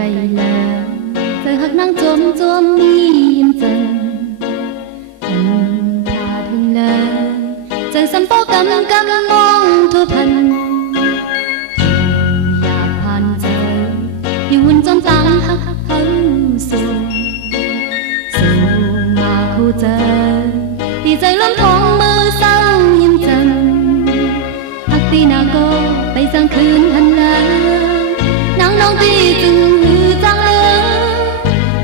cây là giờ hạt nắng chôm chôm im dần thà thương là giờ sắm phố cầm cầm mong thua phầnอยากผ่านเจออยู่หุ่นจนต่างหักเฮาสู่มาคู่เจอที่ใจล้นท้องมือเศร้ายิ้มจันหักตีนาโกไปสังคืนหันหลังนางน้องตีจึงหือจังเลย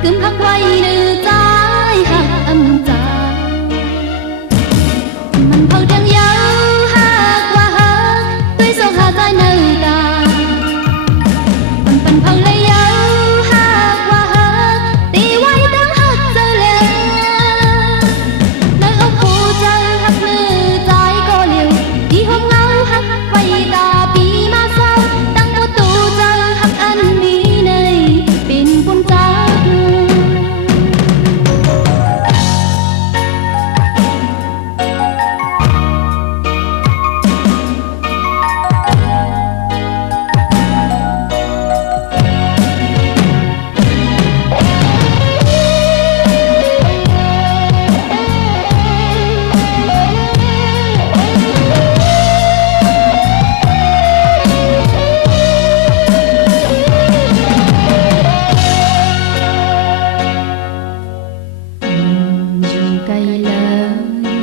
กึมหักไว้ในใจหักอำจามันเผาดังยาวหักว่าหักด้วยโศกหาใจในตามันเป็นเผาเลยยาวหักว่าหักตีไว้ดังหักเจอเลยในอกผู้ใจหักมือใจก็เลี้ยวที่ห้องเงาหักไว้ตาปีมาเศร้าตั้งประตูใจหักอันนี้ในเป็นบุญจัก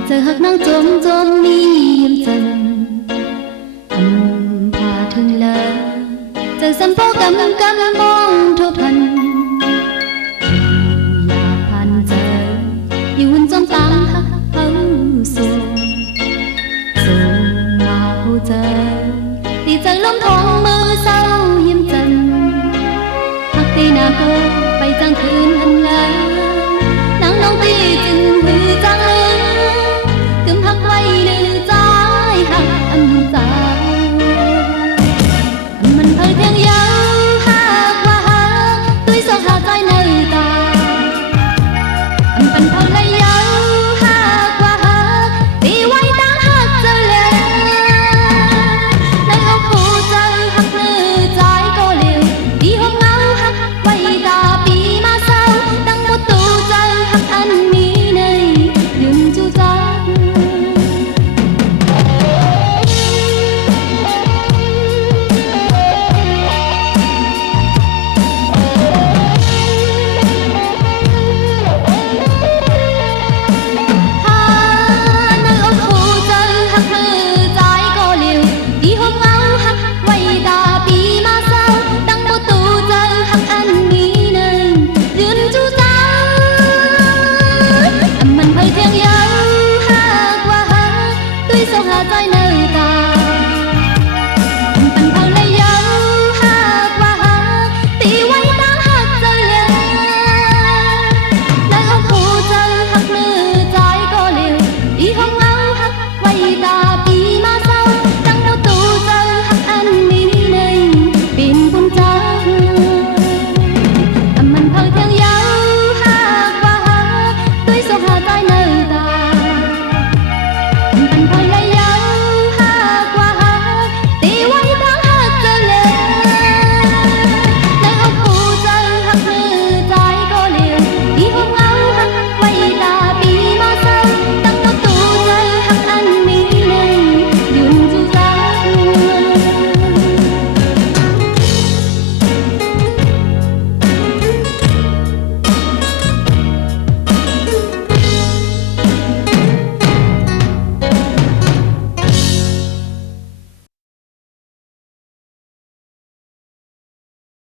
giờ hạt nắng chôm chôm im dầnพาถึงเลยgiờ sắm phố cầm cầm mong thua phầnอยากผ่านเจออยู่หุ่นจมตามหักเฮาสู่มาคู่เจอตีใจล้มท้องมือเศร้ายิ้มจันหักตีนาโกไปจังคืนหันหลังนางน้องตีจึงหือจังเลยกึมหักไว้ในใจหักอันจางมันเผยเพียงยา